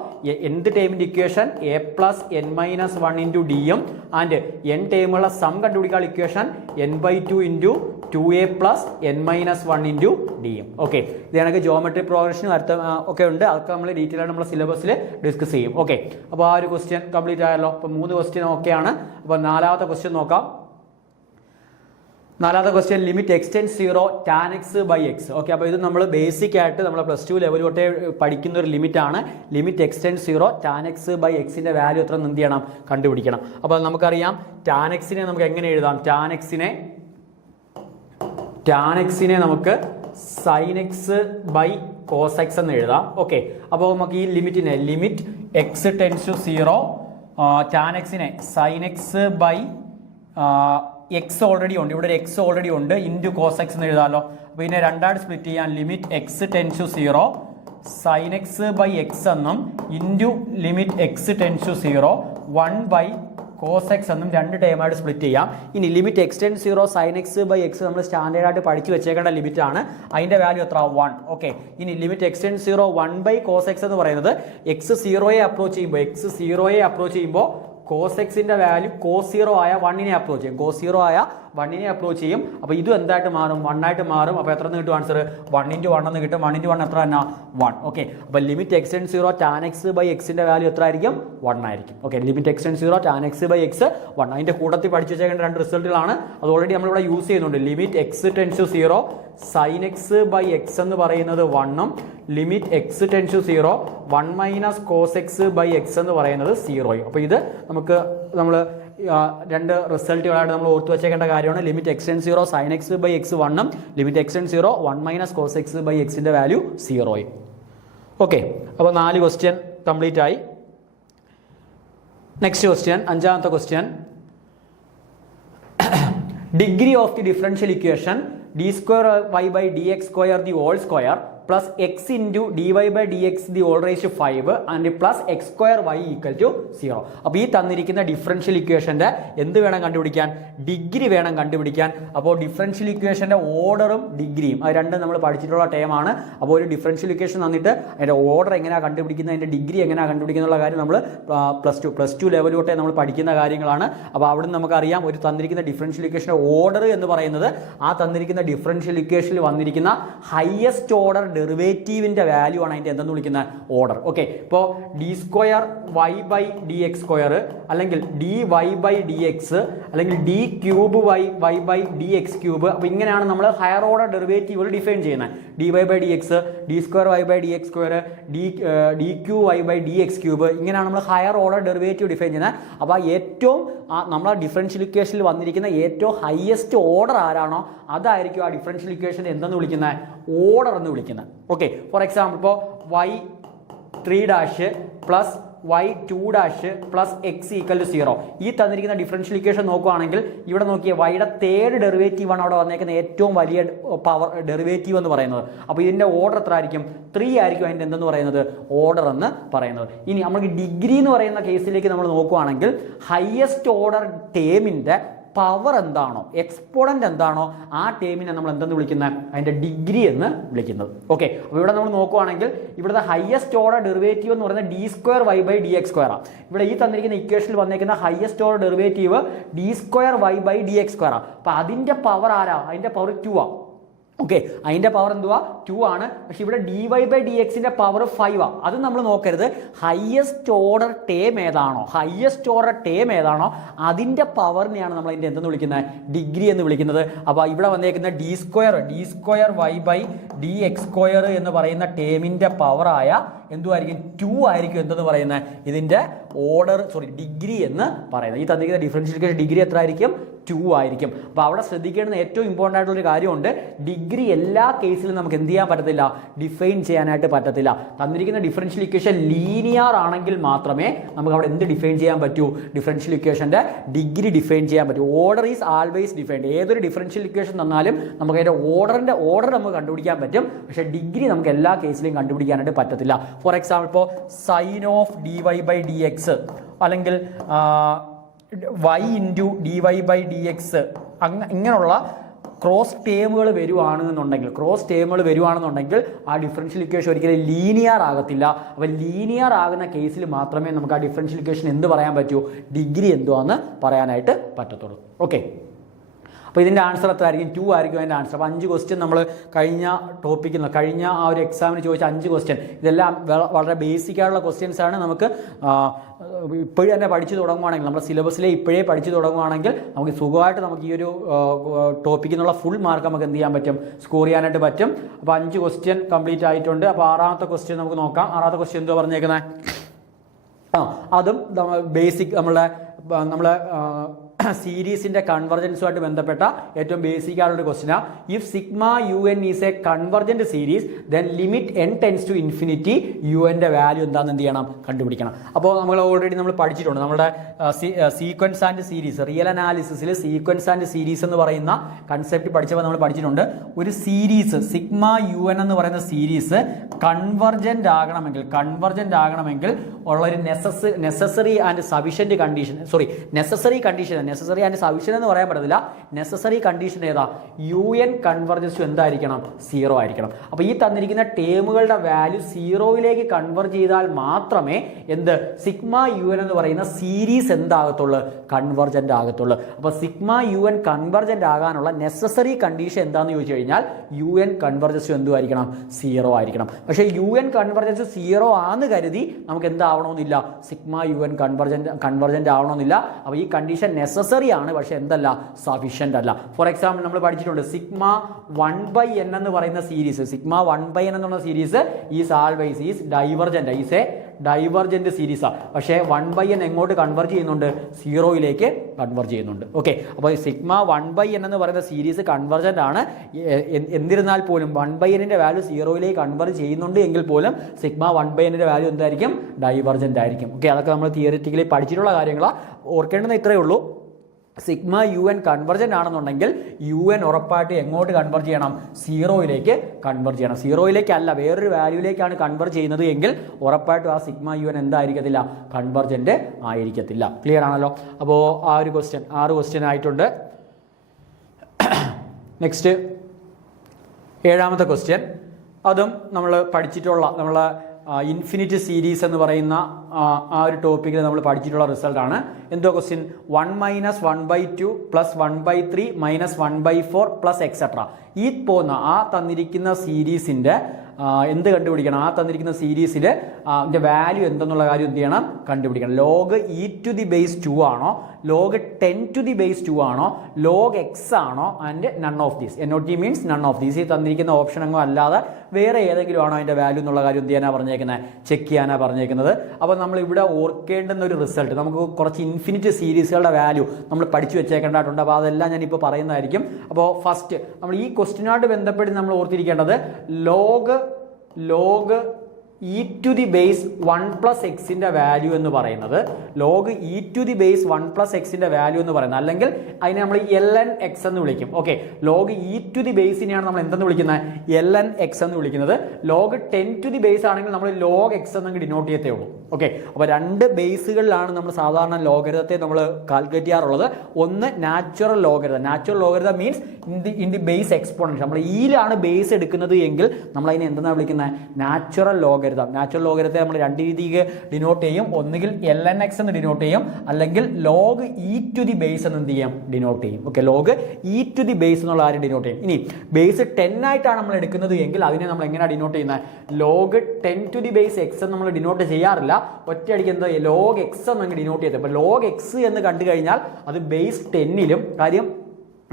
എന്ത് ടൈമിൻ്റെ equation? a plus n minus 1 into ഡിയും ആൻഡ് n ടൈമുള്ള സം കണ്ടുപിടിക്കാനുള്ള equation n/2 into 2a plus n minus 1 into ഡിയും. ഓക്കെ, ഇത് കണക്ക് ജോമെട്രി പ്രോഗ്രഷനും അർത്ഥം ഒക്കെ ഉണ്ട്. അതൊക്കെ നമ്മൾ ഡീറ്റെയിൽ ആയിട്ട് നമ്മുടെ സിലബസിൽ ഡിസ്കസ് ചെയ്യും. ഓക്കെ, അപ്പോൾ ആ ഒരു ക്വസ്റ്റ്യൻ കംപ്ലീറ്റ് ആയല്ലോ. അപ്പോൾ 3 ക്വസ്റ്റ്യൻ ഓക്കെയാണ്. അപ്പോൾ 4ാമത്തെ ക്വസ്റ്റ്യൻ നോക്കാം. 4ാമത്തെ question limit extend 0 tan x by x. Okay, അപ്പോൾ ഇത് നമ്മൾ ബേസിക് ആയിട്ട് നമ്മൾ +2 ലെവൽ തൊട്ടേ പഠിക്കുന്ന ഒരു ലിമിറ്റ് ആണ്. Limit extend 0 tan x by x ന്റെ വാല്യൂ എത്ര എന്ത് ചെയ്യണം? കണ്ടുപിടിക്കണം. അപ്പോൾ നമുക്കറിയാം tan x നെ നമുക്ക് എങ്ങനെ എഴുതാം? tan x നെ നമുക്ക് sin x by cos x എന്ന് എഴുതാം. ഓക്കെ, അപ്പോൾ നമുക്ക് ഈ ലിമിറ്റിനെ limit x tends to 0 tan x നെ sin x by x already ഉണ്ട്, ഇവിടെ ഒരു x ഓൾറെഡി ഉണ്ട്, ഇൻറ്റു cos x എന്ന് എഴുതാമല്ലോ. അപ്പോൾ ഇതിനെ രണ്ടായിട്ട് സ്പ്ലിറ്റ് ചെയ്യാൻ limit x tends to 0 sin x by x എന്നും into limit x tends to 0 1 by cos x എന്നും 2 ടൈമായിട്ട് സ്പ്ലിറ്റ് ചെയ്യാം. ഇനി limit extend 0 sin x by x നമ്മൾ സ്റ്റാൻഡേർഡ് ആയിട്ട് പഠിച്ചു വെച്ചേക്കേണ്ട ലിമിറ്റ് ആണ്. അതിൻ്റെ വാല്യൂ എത്ര? 1. ഓക്കെ, ഇനി limit extend 0 1 by cos x എന്ന് പറയുന്നത് x 0യെ അപ്രോച്ച് ചെയ്യുമ്പോൾ cos x ന്റെ വാല്യൂ cos 0 ആയ 1നെ അപ്രോച്ച് ചെയ്യും. cos 0 ആയ 1നെ അപ്രോച്ച് ചെയ്യും. അപ്പോൾ ഇതും എന്തായിട്ട് മാറും? 1 ആയിട്ട് മാറും. അപ്പോൾ എത്ര എന്ന് കിട്ടും ആൻസർ? 1 × 1 എന്ന് കിട്ടും. 1 × 1 എത്ര തന്നെ? 1. ഓക്കെ, അപ്പോൾ limit extend 0 tan x by x ന്റെ വാല്യൂ എത്ര ആയിരിക്കും? 1 ആയിരിക്കും. Okay, limit extend 0 tan x by x 1. അതിൻ്റെ കൂട്ടത്തിൽ പഠിച്ചു വെച്ചേക്കേണ്ട 2 റിസൾട്ടുകളാണ്. അത് ഓൾറെഡി നമ്മളിവിടെ യൂസ് ചെയ്യുന്നുണ്ട്. Limit x tends to 0 sin x by x എന്ന് പറയുന്നത് 1ഉം limit x tends to 0 1 minus cos x by x എന്ന് പറയുന്നത് 0യും. അപ്പോൾ ഇത് നമ്മൾ 2 റിസൾട്ടുകളായിട്ട് നമ്മൾ ഓർത്ത് വെച്ചേക്കേണ്ട കാര്യമാണ്. Limit extend 0 sin x by x 1ഉം limit extend 0 1 minus cos x by x ന്റെ വാല്യൂ 0യും. ഓക്കെ, അപ്പോൾ 4 ക്വസ്റ്റ്യൻ കംപ്ലീറ്റ് ആയി. നെക്സ്റ്റ് ക്വസ്റ്റ്യൻ, 5ാമത്തെ question. Degree of the differential equation D square Y by D X square the whole square plus X into D Y by D X the whole raise 5 and plus X square Y equal to 0. അപ്പോൾ ഈ തന്നിരിക്കുന്ന differential ഇക്വേഷൻ്റെ എന്ത് വേണം കണ്ടുപിടിക്കാൻ? Degree വേണം കണ്ടുപിടിക്കാൻ. അപ്പോൾ differential ഇക്വേഷൻ്റെ ഓർഡറും ഡിഗ്രിയും അത് രണ്ടും നമ്മൾ പഠിച്ചിട്ടുള്ള ടേമാണ്. അപ്പോൾ ഒരു ഡിഫറൻഷ്യൽ ഇക്വേഷൻ തന്നിട്ട് അതിൻ്റെ ഓർഡർ എങ്ങനെയാണ് കണ്ടുപിടിക്കുന്നത്, അതിൻ്റെ ഡിഗ്രി എങ്ങനെയാണ് കണ്ടുപിടിക്കുന്ന കാര്യം നമ്മൾ പ്ലസ് ടു ലെവൽ തൊട്ടേ നമ്മൾ പഠിക്കുന്ന കാര്യങ്ങളാണ്. അപ്പോൾ അവിടെ നിന്ന് നമുക്കറിയാം ഒരു തന്നിരിക്കുന്ന ഡിഫറൻഷ്യൽ ഇക്വേഷൻ്റെ ഓർഡർ എന്ന് പറയുന്നത് ആ തന്നിരിക്കുന്ന ഡിഫറൻഷ്യൽ ഇക്വേഷനിൽ വന്നിരിക്കുന്ന ഹയസ്റ്റ് ഓർഡർ ഡെറിവേറ്റീവിന്റെ വാല്യൂ ആണ് അതിന്റെ എന്തെന്ന് വിളിക്കുന്ന ഓർഡർ. ഓക്കെ, ഇപ്പോൾ D square Y by D X square അല്ലെങ്കിൽ D Y by D X അല്ലെങ്കിൽ D cube Y by D X cube. അപ്പോൾ ഇങ്ങനെയാണ് നമ്മൾ ഹയർ ഓർഡർ ഡെറിവേറ്റീവുകൾ ഡിഫൈൻ ചെയ്യുന്നത്. D Y by D X, D square Y by D X square, D cube Y by D X cube, ഇങ്ങനെയാണ് നമ്മൾ higher order derivative define ചെയ്യുന്നത്. അപ്പോൾ ഏറ്റവും നമ്മളെ ഡിഫറൻഷ്യൽ ഇക്വേഷനിൽ വന്നിരിക്കുന്ന ഏറ്റവും ഹയസ്റ്റ് ഓർഡർ ആരാണോ അതായിരിക്കും ആ ഡിഫറൻഷ്യൽ ഇക്വേഷൻ എന്തെന്ന് വിളിക്കുന്നത്? ഓർഡർ എന്ന് വിളിക്കുന്നത്. ഓക്കെ, ഫോർ എക്സാമ്പിൾ ഇപ്പോൾ y3 plus y2 plus x equal to 0. ഈ തന്നിരിക്കുന്ന ഡിഫറൻഷ്യൽ ഇക്വേഷൻ നോക്കുകയാണെങ്കിൽ ഇവിടെ നോക്കിയ വൈയുടെ തേർഡ് ഡെറിവേറ്റീവ് ആണ് അവിടെ വന്നേക്കുന്ന ഏറ്റവും വലിയ പവർ ഡെറിവേറ്റീവ് എന്ന് പറയുന്നത്. അപ്പോൾ ഇതിൻ്റെ ഓർഡർ എത്ര ആയിരിക്കും? 3 ആയിരിക്കും അതിൻ്റെ എന്തെന്ന് പറയുന്നത്? ഓർഡർ എന്ന് പറയുന്നത്. ഇനി നമുക്ക് ഡിഗ്രി എന്ന് പറയുന്ന കേസിലേക്ക് നമ്മൾ നോക്കുകയാണെങ്കിൽ ഹയസ്റ്റ് ഓർഡർ ടേമിൻ്റെ പവർ എന്താണോ, എക്സ്പോണന്റ് എന്താണോ ആ ടേമിനെ നമ്മൾ എന്തെന്ന് വിളിക്കുന്നത്? അതിൻ്റെ ഡിഗ്രി എന്ന് വിളിക്കുന്നത്. ഓക്കെ, അപ്പോൾ ഇവിടെ നമ്മൾ നോക്കുകയാണെങ്കിൽ ഇവിടുത്തെ ഹയസ്റ്റ് ഓർഡർ ഡെറിവേറ്റീവ് എന്ന് പറയുന്നത് d square Y by D X square ആണ്. ഇവിടെ ഈ തന്നിരിക്കുന്ന ഇക്വേഷനിൽ വന്നിരിക്കുന്ന highest order derivative d square Y by D X square ആണ്. അപ്പോൾ അതിൻ്റെ പവർ ആരാ? അതിൻ്റെ പവർ 2 ആണ്. ഓക്കെ, അതിൻ്റെ പവർ എന്തുവാ? 2 ആണ്. പക്ഷെ ഇവിടെ ഡി വൈ ബൈ ഡി എക്സിൻ്റെ പവർ 5 ആണ്. അത് നമ്മൾ നോക്കരുത്. ഹയസ്റ്റ് ഓർഡർ ടേം ഏതാണോ അതിൻ്റെ പവറിനെയാണ് നമ്മൾ അതിൻ്റെ എന്തെന്ന് വിളിക്കുന്നത്? ഡിഗ്രി എന്ന് വിളിക്കുന്നത്. അപ്പോൾ ഇവിടെ വന്നേക്കുന്ന d square Y by D X square എന്ന് പറയുന്ന ടേമിൻ്റെ പവറായ എന്തുമായിരിക്കും? 2 ആയിരിക്കും എന്തെന്ന് പറയുന്നത്? ഇതിൻ്റെ ഡിഗ്രി എന്ന് പറയുന്നത്. ഈ തന്നിരിക്കുന്ന ഡിഫറൻഷ്യൽ ഡിഗ്രി എത്ര ആയിരിക്കും? 2 ആയിരിക്കും. അപ്പോൾ അവിടെ ശ്രദ്ധിക്കേണ്ടുന്ന ഏറ്റവും ഇമ്പോർട്ടൻ്റ് ആയിട്ടുള്ളൊരു കാര്യമുണ്ട്. ഡിഗ്രി എല്ലാ കേസിലും നമുക്ക് എന്ത് ചെയ്യാൻ പറ്റത്തില്ല? ഡിഫൈൻ ചെയ്യാനായിട്ട് പറ്റത്തില്ല. തന്നിരിക്കുന്ന ഡിഫറൻഷ്യൽ ഇക്വേഷൻ ലീനിയർ ആണെങ്കിൽ മാത്രമേ നമുക്ക് അവിടെ എന്ത് ഡിഫൈൻ ചെയ്യാൻ പറ്റൂ? ഡിഫറൻഷ്യൽ ഇക്വേഷൻ്റെ ഡിഗ്രി ഡിഫൈൻ ചെയ്യാൻ പറ്റൂ. Order is always defined. ഏതൊരു ഡിഫറൻഷ്യൽ ഇക്വേഷൻ തന്നാലും നമുക്ക് അതിൻ്റെ ഓർഡർ നമുക്ക് കണ്ടുപിടിക്കാൻ പറ്റും. പക്ഷേ ഡിഗ്രി നമുക്ക് എല്ലാ കേസിലും കണ്ടുപിടിക്കാനായിട്ട് പറ്റത്തില്ല. ഫോർ എക്സാമ്പിൾ ഇപ്പോൾ sine of d Y by D X അല്ലെങ്കിൽ y into D Y by D x ഇങ്ങനെയുള്ള ക്രോസ് ടേമുകൾ വരുവാണെന്നുണ്ടെങ്കിൽ ആ ഡിഫറൻഷ്യൽ ഇക്വേഷൻ ഒരിക്കലും ലീനിയർ ആകത്തില്ല. അപ്പോൾ ലീനിയർ ആകുന്ന കേസിൽ മാത്രമേ നമുക്ക് ആ ഡിഫറൻഷ്യൽ ഇക്വേഷൻ എന്ത് പറയാൻ പറ്റൂ? ഡിഗ്രി എന്തുവാന്ന് പറയാനായിട്ട് പറ്റത്തുള്ളൂ. ഓക്കെ, അപ്പോൾ ഇതിൻ്റെ ആൻസർ എത്ര ആയിരിക്കും? 2 ആയിരിക്കും അതിൻ്റെ ആൻസർ. അപ്പോൾ 5 ക്വസ്റ്റ്യൻ നമ്മൾ കഴിഞ്ഞ ആ ഒരു എക്സാമിന് ചോദിച്ച 5 ക്വസ്റ്റ്യൻ ഇതെല്ലാം വളരെ ബേസിക് ആയിട്ടുള്ള ക്വസ്റ്റ്യൻസ് ആണ്. നമുക്ക് ഇപ്പോഴും തന്നെ പഠിച്ചു തുടങ്ങുവാണെങ്കിൽ നമ്മുടെ സിലബസിലെ ഇപ്പോഴേ പഠിച്ചു തുടങ്ങുവാണെങ്കിൽ നമുക്ക് സുഖമായിട്ട് നമുക്ക് ഈ ഒരു ടോപ്പിക്കിൽ നിന്നുള്ള ഫുൾ മാർക്ക് നമുക്ക് എന്ത് ചെയ്യാൻ പറ്റും? സ്കോർ ചെയ്യാനായിട്ട് പറ്റും. അപ്പോൾ 5 ക്വസ്റ്റ്യൻ കംപ്ലീറ്റ് ആയിട്ടുണ്ട്. അപ്പോൾ 6ാമത്തെ ക്വസ്റ്റ്യൻ നമുക്ക് നോക്കാം. 6ാമത്തെ ക്വസ്റ്റ്യൻ എന്തുവാ പറഞ്ഞേക്കുന്നത്? അതും ബേസിക് നമ്മളെ സീരീസിൻ്റെ കൺവർജൻസുമായിട്ട് ബന്ധപ്പെട്ട ഏറ്റവും ബേസിക് ആയിട്ടുള്ള ക്വസ്റ്റ്യനാണ്. If sigma U N is a convergent series then limit n tends to infinity U എൻ്റെ വാല്യൂ എന്താണെന്ന് എന്ത് ചെയ്യണം? കണ്ടുപിടിക്കണം. അപ്പോൾ നമ്മൾ ഓൾറെഡി നമ്മൾ പഠിച്ചിട്ടുണ്ട്. നമ്മുടെ സീക്വൻസ് ആൻഡ് സീരീസ്, റിയൽ അനാലിസിസിൽ സീക്വൻസ് ആൻഡ് സീരീസ് എന്ന് പറയുന്ന കൺസെപ്റ്റ് പഠിച്ചപ്പോൾ നമ്മൾ പഠിച്ചിട്ടുണ്ട്. ഒരു സീരീസ് സിഗ്മ യു എൻ എന്ന് പറയുന്ന സീരീസ് കൺവർജൻ്റ് ആകണമെങ്കിൽ ഉള്ളൊരു necessary and sufficient condition necessary and sufficient എന്ന് പറയാൻ പറ്റത്തില്ല. നെസസറി കണ്ടീഷൻ ഏതാ? യു എൻ കൺവർജൻസ് എന്തായിരിക്കണം? 0 ആയിരിക്കണം. അപ്പോൾ ഈ തന്നിരിക്കുന്ന ടേമുകളുടെ വാല്യൂ 0യിലേക്ക് കൺവെർജ് ചെയ്താൽ മാത്രമേ എന്ത് സിഗ്മ യു എൻ എന്ന് പറയുന്ന സീരീസ് എന്താകത്തുള്ളൂ? കൺവർജൻ്റ് ആകത്തുള്ളൂ. അപ്പോൾ സിഗ്മ യു എൻ കൺവർജൻ്റ് ആകാനുള്ള നെസസറി കണ്ടീഷൻ എന്താണെന്ന് ചോദിച്ചു കഴിഞ്ഞാൽ യു എൻ കൺവർജൻസ് എന്തുമായിരിക്കണം? 0 ആയിരിക്കണം. പക്ഷേ യു എൻ കൺവർജൻസ് 0 ആണെന്ന് കരുതി നമുക്ക് എന്താവണമെന്നില്ല? സിഗ്മ യു എൻ കൺവർജൻ്റ് ആവണമെന്നില്ല. അപ്പോൾ ഈ കണ്ടീഷൻ നെസസറി ആണ്, പക്ഷെ എന്തല്ല? സഫിഷ്യൻ്റ് അല്ല. ഫോർ എക്സാമ്പിൾ നമ്മൾ പഠിച്ചിട്ടുണ്ട് സിഗ്മ 1/n എന്ന് പറയുന്ന സീരീസ്, സിഗ്മ 1/n എന്നുള്ള series is always is divergent സീരീസാണ്. പക്ഷേ 1/n എങ്ങോട്ട് കൺവെർജ് ചെയ്യുന്നുണ്ട്? 0യിലേക്ക് കൺവെർജ് ചെയ്യുന്നുണ്ട്. ഓക്കെ, അപ്പോൾ സിഗ്മ 1/n എന്ന് പറയുന്ന സീരീസ് കൺവെർജൻ്റ് ആണ്. എന്നിരുന്നാൽ പോലും 1/n-ന്റെ വാല്യൂ 0യിലേക്ക് കൺവെർജ് ചെയ്യുന്നുണ്ട് എങ്കിൽ പോലും സിഗ്മ 1/n-ന്റെ വാല്യൂ എന്തായിരിക്കും? ഡൈവർജൻ്റ് ആയിരിക്കും. ഓക്കെ, അതൊക്കെ നമ്മൾ തിയറിറ്റിക്കലി പഠിച്ചിട്ടുള്ള കാര്യങ്ങളാണ്. ഓർക്കേണ്ടത് ഇത്രയേ ഉള്ളൂ. സിഗ്മ യു എൻ കൺവർജൻ്റ് ആണെന്നുണ്ടെങ്കിൽ യു എൻ ഉറപ്പായിട്ട് എങ്ങോട്ട് കൺവെർജ് ചെയ്യണം? സീറോയിലേക്ക് കൺവെർജ് ചെയ്യണം. സീറോയിലേക്കല്ല, വേറൊരു വാല്യൂയിലേക്കാണ് കൺവെർജ് ചെയ്യുന്നത് എങ്കിൽ ഉറപ്പായിട്ടും ആ സിഗ്മ യു എൻ എന്തായിരിക്കത്തില്ല? കൺവെർജൻ്റ് ആയിരിക്കത്തില്ല. ക്ലിയർ ആണല്ലോ? അപ്പോൾ ആ ഒരു ക്വസ്റ്റ്യൻ 6 ക്വസ്റ്റ്യൻ ആയിട്ടുണ്ട്. നെക്സ്റ്റ് 7ാമത്തെ ക്വസ്റ്റ്യൻ, അതും നമ്മൾ പഠിച്ചിട്ടുള്ള നമ്മളെ ഇൻഫിനിറ്റ് സീരീസ് എന്ന് പറയുന്ന ആ ഒരു ടോപ്പിക്കിൽ നമ്മൾ പഠിച്ചിട്ടുള്ള റിസൾട്ടാണ്. എന്തോ ക്വസ്റ്റ്യൻ? 1 - 1/2 + 1/3 - 1/4 plus etcetera. ഈ പോകുന്ന ആ തന്നിരിക്കുന്ന സീരീസിൻ്റെ എന്ത് കണ്ടുപിടിക്കണം? ആ തന്നിരിക്കുന്ന സീരീസിൽ അതിൻ്റെ വാല്യൂ എന്തെന്നുള്ള കാര്യം എന്ത് ചെയ്യണം? കണ്ടുപിടിക്കണം. log e⁻², ആണോ, log 10⁻², ആണോ, log x ആണോ, and none of these. NOT means none of these. ഈ തന്നിരിക്കുന്ന ഓപ്ഷൻ അങ്ങോ അല്ലാതെ വേറെ ഏതെങ്കിലും ആണോ അതിൻ്റെ വാല്യൂ എന്നുള്ള കാര്യം എന്ത് ചെയ്യാനാണ് പറഞ്ഞേക്കുന്നത്? ചെക്ക് ചെയ്യാനാണ് പറഞ്ഞേക്കുന്നത്. അപ്പോൾ നമ്മൾ ഇവിടെ ഓർക്കേണ്ടുന്ന ഒരു റിസൾട്ട്, നമുക്ക് കുറച്ച് ഇൻഫിനിറ്റ് സീരീസുകളുടെ വാല്യൂ നമ്മൾ പഠിച്ചു വെച്ചേക്കേണ്ടതായിട്ടുണ്ട്. അപ്പോൾ അതെല്ലാം ഞാനിപ്പോൾ പറയുന്നതായിരിക്കും. അപ്പോൾ ഫസ്റ്റ് നമ്മൾ ഈ ക്വസ്റ്റിനോട് ബന്ധപ്പെട്ട് നമ്മൾ ഓർത്തിരിക്കേണ്ടത് log e⁻1 + x-ന്റെ വാല്യൂ എന്ന് പറയുന്നത്, log e⁻1 + x-ന്റെ വാല്യൂ എന്ന് പറയുന്നത്, അല്ലെങ്കിൽ അതിനെ നമ്മൾ ln x എന്ന് വിളിക്കും. ഓക്കെ, log e⁻നെയാണ് നമ്മൾ എന്തെന്ന് വിളിക്കുന്നത്? ln x എന്ന് വിളിക്കുന്നത്. log 10⁻ ആണെങ്കിൽ നമ്മൾ log x എന്നങ്ങ് ഡിനോട്ട് ചെയ്യത്തേ ഉള്ളൂ. ഓക്കെ, അപ്പോൾ 2 ബേസുകളിലാണ് നമ്മൾ സാധാരണ ലോഗരിതത്തെ നമ്മൾ കാൽക്കുലേറ്റ് ചെയ്യാറുള്ളത്. ഒന്ന് natural logarithm. Natural logarithm means in the base exponential. നമ്മൾ ഈയിലാണ് ബേസ് എടുക്കുന്നത് എങ്കിൽ നമ്മൾ അതിനെ എന്തെന്നാണ് വിളിക്കുന്നത്? Natural logarithm. നാച്ചുറൽ ലോഗരിതത്തെ നമ്മൾ 2 രീതിക്ക് ഡിനോട്ട് ചെയ്യും. ഒന്നുകിൽ ln x എന്ന് ഡിനോട്ട് ചെയ്യും, അല്ലെങ്കിൽ log e⁻ എന്ന് എന്ത് ചെയ്യും? ഡിനോട്ട് ചെയ്യും. ഓക്കെ, log e⁻ എന്നുള്ള ആരും ഡിനോട്ട് ചെയ്യും. ഇനി ബേസ് 10 ആയിട്ടാണ് നമ്മൾ എടുക്കുന്നത് എങ്കിൽ അതിനെ നമ്മൾ എങ്ങനെയാണ് ഡിനോട്ട് ചെയ്യുന്നത്? log 10⁻x എന്ന് നമ്മൾ ഡിനോട്ട് ചെയ്യാറില്ല. ഒറ്റയടിക്ക് എന്താ log x എന്നങ്ങ് ഡിനോട്ട് ചെയ്തത്. അപ്പോൾ log x എന്ന് കണ്ടു കഴിഞ്ഞാൽ അത് ബേസ് 10-ലും, കാര്യം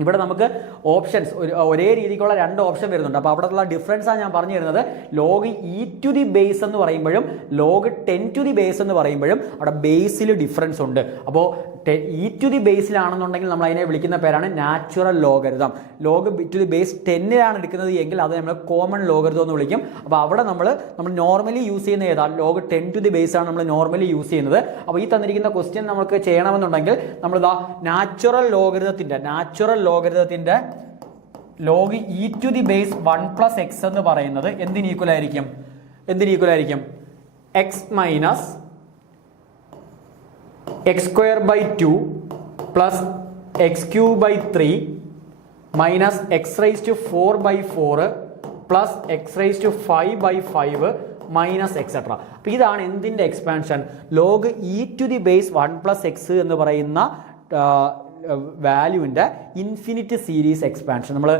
ഇവിടെ നമുക്ക് ഓപ്ഷൻസ് ഒരേ രീതിക്കുള്ള 2 ഓപ്ഷൻ വരുന്നുണ്ട്. അപ്പോൾ അവിടെയുള്ള ഡിഫറൻസാണ് ഞാൻ പറഞ്ഞു തരുന്നത്. log e⁻ എന്ന് പറയുമ്പോഴും log 10⁻ എന്ന് പറയുമ്പോഴും അവിടെ ബേസിൽ ഡിഫറൻസ് ഉണ്ട്. അപ്പോൾ e⁻ നമ്മൾ അതിനെ വിളിക്കുന്ന പേരാണ് നാച്ചുറൽ ലോഗരിതം. log 10-ലാണ് എടുക്കുന്നത് എങ്കിൽ അത് നമ്മൾ കോമൺ ലോഗരിതം എന്ന് വിളിക്കും. അപ്പോൾ അവിടെ നമ്മൾ നോർമലി യൂസ് ചെയ്യുന്ന ഏതാണ്? log 10⁻ ആണ് നമ്മൾ നോർമലി യൂസ് ചെയ്യുന്നത്. അപ്പോൾ ഈ തന്നിരിക്കുന്ന ക്വസ്റ്റ്യൻ നമുക്ക് ചെയ്യണമെന്നുണ്ടെങ്കിൽ നമ്മൾ നാച്ചുറൽ ലോഗരിതത്തിൻ്റെ log e⁻1 + x എന്ന് പറയുന്നത് എന്തിന് ഈക്വൽ ആയിരിക്കും? x - x²/2 + x³/3 - x⁴/4 + x⁵/5 - etcetera. അപ്പോൾ ഇതാണ് എന്തിൻ്റെ എക്സ്പാൻഷൻ? log e⁻1 + x എന്ന് പറയുന്ന വാല്യൂവിൻ്റെ ഇൻഫിനിറ്റ് സീരീസ് എക്സ്പാൻഷൻ. നമ്മൾ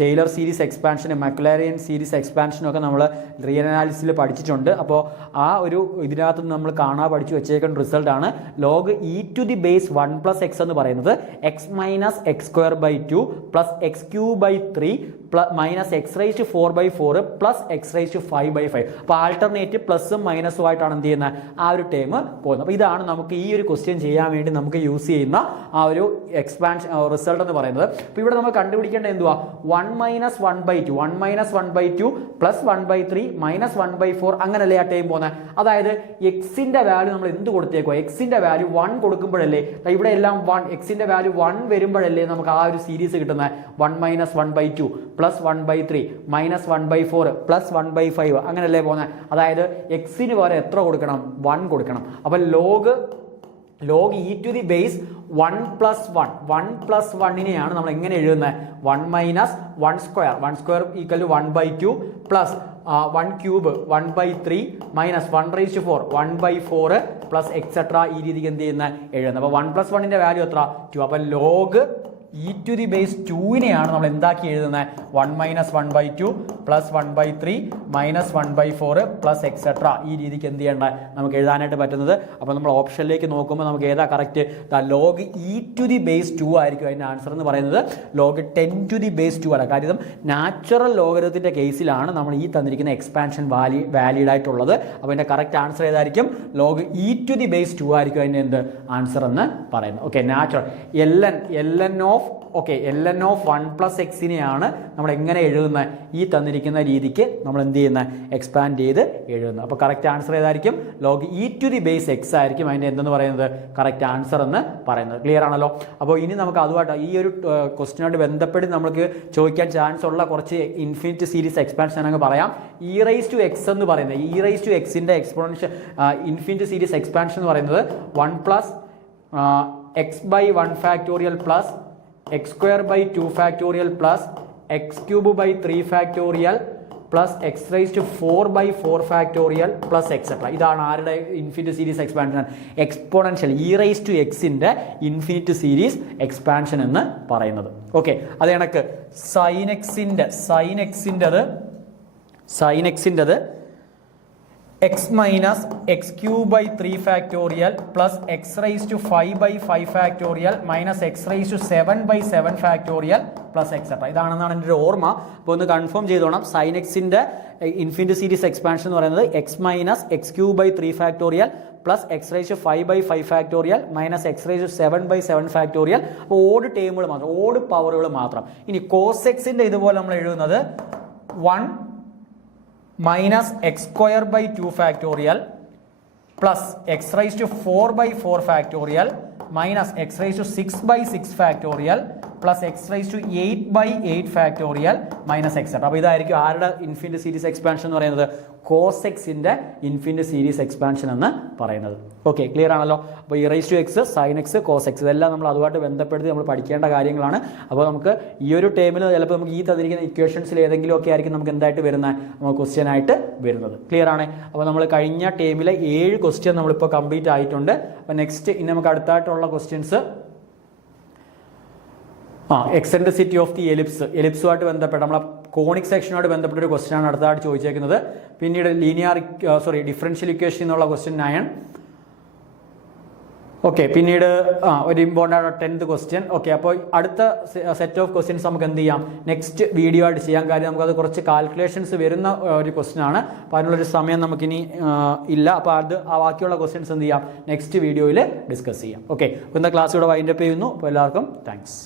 ടൈലർ സീരീസ് എക്സ്പാൻഷനും മക്ലാരിയൻ സീരീസ് എക്സ്പാൻഷനും ഒക്കെ നമ്മൾ റിയൽ അനാലിസിസിൽ പഠിച്ചിട്ടുണ്ട്. അപ്പോൾ ആ ഒരു ഇതിനകത്ത് നമ്മൾ പഠിച്ചു വെച്ചേക്കുന്ന റിസൾട്ടാണ് log e⁻1 + x എന്ന് പറയുന്നത് x - x²/2 + x³/3 - x⁴/4 + x⁵5/5. അപ്പോൾ ആൾട്ടർനേറ്റ് പ്ലസും മൈനസും ആയിട്ടാണ് എന്ത് ചെയ്യുന്നത്? ആ ഒരു ടേം പോകുന്നത്. അപ്പോൾ ഇതാണ് നമുക്ക് ഈ ഒരു ക്വസ്റ്റ്യൻ ചെയ്യാൻ വേണ്ടി നമുക്ക് യൂസ് ചെയ്യുന്ന ആ ഒരു എക്സ്പാൻഷൻ റിസൾട്ട് എന്ന് പറയുന്നത്. അപ്പോൾ ഇവിടെ നമ്മൾ കണ്ടുപിടിക്കേണ്ടത് എന്തുവാ? 1 - 1/2 + 1/3 - 1/4 അങ്ങനല്ലേ ആ ടൈം പോകുന്നത്. അതായത് എക്സിന്റെ വാല്യൂ നമ്മൾ എന്ത് കൊടുത്തേക്കോ? എക്സിന്റെ വാല്യൂ 1 കൊടുക്കുമ്പോഴല്ലേ, ഇവിടെ എല്ലാം 1, എക്സിന്റെ വാല്യൂ 1 വരുമ്പോഴല്ലേ നമുക്ക് ആ ഒരു സീരീസ് കിട്ടുന്നത്. 1 - 1/2 + 1/3 - 1/4 + 1/5 അങ്ങനല്ലേ പോകുന്നത്. അതായത് എക്സിന് പകരം എത്ര കൊടുക്കണം? 1 കൊടുക്കണം. അപ്പോൾ log e⁻1 + 1 നമ്മൾ എങ്ങനെ എഴുതുന്നത്? 1 - 1² = 1/2 + 1³ 1/3 - 1⁴ 1/4 + എക്സെട്ര. ഈ രീതിക്ക് എന്ത് ചെയ്യുന്ന എഴുതുന്നത്. അപ്പോൾ 1 + 1ന്റെ വാല്യൂ എത്ര? 2. അപ്പോൾ log e⁻2 നമ്മൾ എന്താക്കി എഴുതുന്നത്? 1 - 1/2 + 1/3 - 1/4 + എക്സെട്ര. ഈ രീതിക്ക് എന്ത് ചെയ്യേണ്ട നമുക്ക് എഴുതാനായിട്ട് പറ്റുന്നത്. അപ്പോൾ നമ്മൾ ഓപ്ഷനിലേക്ക് നോക്കുമ്പോൾ നമുക്ക് ഏതാ കറക്റ്റ്? log e⁻2 ആയിരിക്കും അതിൻ്റെ ആൻസർ എന്ന് പറയുന്നത്. log 10⁻2 അല്ല. കാര്യം നാച്ചുറൽ ലോഗരിതത്തിൻ്റെ കേസിലാണ് നമ്മൾ ഈ തന്നിരിക്കുന്ന എക്സ്പാൻഷൻ വാലിഡ് ആയിട്ടുള്ളത്. അപ്പോൾ അതിൻ്റെ കറക്റ്റ് ആൻസർ ഏതായിരിക്കും? log e⁻2 ആയിരിക്കും അതിൻ്റെ എന്ത് ആൻസർ എന്ന് പറയുന്നത്. Okay, natural ln of okay ln of 1 plus എക്സിനെയാണ് നമ്മൾ എങ്ങനെ എഴുതുന്നത്, ഈ തന്നിരിക്കുന്ന രീതിക്ക് നമ്മൾ എന്ത് ചെയ്യുന്നത്, എക്സ്പാൻഡ് ചെയ്ത് എഴുതുന്നത്. അപ്പോൾ കറക്റ്റ് ആൻസർ ഏതായിരിക്കും, log E two the base X ആയിരിക്കും അതിൻ്റെ എന്തെന്ന് പറയുന്നത്, കറക്റ്റ് ആൻസർ എന്ന് പറയുന്നത്. ക്ലിയർ ആണല്ലോ. അപ്പോൾ ഇനി നമുക്ക് അതുമായിട്ട് ഈ ഒരു ക്വസ്റ്റിനോട് ബന്ധപ്പെട്ട് നമുക്ക് ചോദിക്കാൻ ചാൻസ് ഉള്ള കുറച്ച് ഇൻഫിനിറ്റ് സീരീസ് എക്സ്പാൻഷൻ അങ്ങ് പറയാം. ഇ റൈസ് ടു എക്സ് എന്ന് പറയുന്നത്, ഇ റൈസ് ടു എക്സിൻ്റെ എക്സ്പോണൻഷ്യൽ ഇൻഫിനിറ്റ് സീരീസ് എക്സ്പാൻഷൻ എന്ന് പറയുന്നത് 1 plus X by 1 factorial plus X square by 2 factorial plus X cube by 3 factorial plus X raise to 4 by 4 factorial plus etcetera. ഇതാണ് ആരുടെ infinite series expansion, exponential E raise to എക്സിൻ്റെ infinite series expansion എന്ന് പറയുന്നത്. Okay, അത് കണക്ക് sine എക്സിൻ്റെത് X minus X cube by 3 factorial plus X raise to 5 by 5 factorial minus X raise to 7 by 7 factorial plus etcetera. ഇതാണെന്നാണ് എൻ്റെ ഒരു ഓർമ്മ. അപ്പോൾ ഒന്ന് കൺഫേം ചെയ്തോണം. സൈൻ എക്സിൻ്റെ ഇൻഫിനിറ്റ് സീരീസ് എക്സ്പാൻഷൻ എന്ന് പറയുന്നത് X minus X cube by 3 factorial plus X raise to 5 by 5 factorial minus X raise to 7 by 7 factorial. അപ്പോൾ ഓഡ് ടേമുകൾ മാത്രം, ഓഡ് പവറുകൾ മാത്രം. ഇനി കോസ് എക്സിൻ്റെ ഇതുപോലെ നമ്മൾ എഴുതുന്നത് 1 minus x square by 2 factorial plus x raised to 4 by 4 factorial minus x raised to 6 by 6 factorial plus x raised to 8 by 8 factorial minus etc. അപ്പോൾ ഇതായിരിക്കും ആരുടെ ഇൻഫിനിറ്റ് സീരീസ് എക്സ്പാൻഷൻ എന്ന് പറയുന്നത്, കോസ് എക്സിൻ്റെ ഇൻഫിനിറ്റ് സീരീസ് എക്സ്പാൻഷൻ എന്ന് പറയുന്നത്. Okay, clear ആണല്ലോ. അപ്പോൾ e raise to x, sine x, cos x ഇതെല്ലാം നമ്മൾ അതുമായിട്ട് ബന്ധപ്പെടുത്തി നമ്മൾ പഠിക്കേണ്ട കാര്യങ്ങളാണ്. അപ്പോൾ നമുക്ക് ഈ ഒരു ടേമിൽ ചിലപ്പോൾ നമുക്ക് ഈ തന്നിരിക്കുന്ന ഇക്വേഷൻസിൽ ഏതെങ്കിലും ഒക്കെ ആയിരിക്കും നമുക്ക് എന്തായിട്ട് വരുന്നത്, നമുക്ക് ക്വസ്റ്റ്യൻ ആയിട്ട് വരുന്നത്. ക്ലിയർ ആണ്. അപ്പോൾ നമ്മൾ കഴിഞ്ഞ ടേമിലെ 7 ക്വസ്റ്റ്യൻ നമ്മളിപ്പോൾ കംപ്ലീറ്റ് ആയിട്ടുണ്ട്. അപ്പോൾ നെക്സ്റ്റ് ഇനി നമുക്ക് അടുത്തായിട്ടുള്ള ക്വസ്റ്റ്യൻസ് എക്സെൻട്രിസിറ്റി ഓഫ് ദി എലിപ്സുമായിട്ട് ബന്ധപ്പെട്ട് നമ്മളെ കോണിക് സെക്ഷനുമായിട്ട് ബന്ധപ്പെട്ട ഒരു ക്വസ്റ്റ്യൻ ആണ് അടുത്തതായിട്ട് ചോദിച്ചേക്കുന്നത്. പിന്നീട് ഡിഫറൻഷ്യൽ ഇക്വേഷൻ എന്നുള്ള ക്വസ്റ്റ്യൻ 9. ഓക്കെ, പിന്നീട് ഒരു ഇമ്പോർട്ടൻ്റ് 10th ക്വസ്റ്റ്യൻ. ഓക്കെ, അപ്പോൾ അടുത്ത സെറ്റ് ഓഫ് ക്വസ്റ്റ്യൻസ് നമുക്ക് എന്ത് ചെയ്യാം, നെക്സ്റ്റ് വീഡിയോ ആയിട്ട് ചെയ്യാൻ. കാര്യം നമുക്കത് കുറച്ച് കാൽക്കുലേഷൻസ് വരുന്ന ഒരു ക്വസ്റ്റ്യൻ ആണ്. അപ്പോൾ അതിനുള്ളൊരു സമയം നമുക്കിനി ഇല്ല. അപ്പോൾ അത് ബാക്കിയുള്ള ക്വസ്റ്റ്യൻസ് എന്ത് ചെയ്യാം, നെക്സ്റ്റ് വീഡിയോയിൽ ഡിസ്കസ് ചെയ്യാം. ഓക്കെ, അപ്പോൾ ഇന്നത്തെ ക്ലാസ് ഇവിടെ വൈൻഡപ്പ് ചെയ്യുന്നു. അപ്പോൾ എല്ലാവർക്കും താങ്ക്സ്.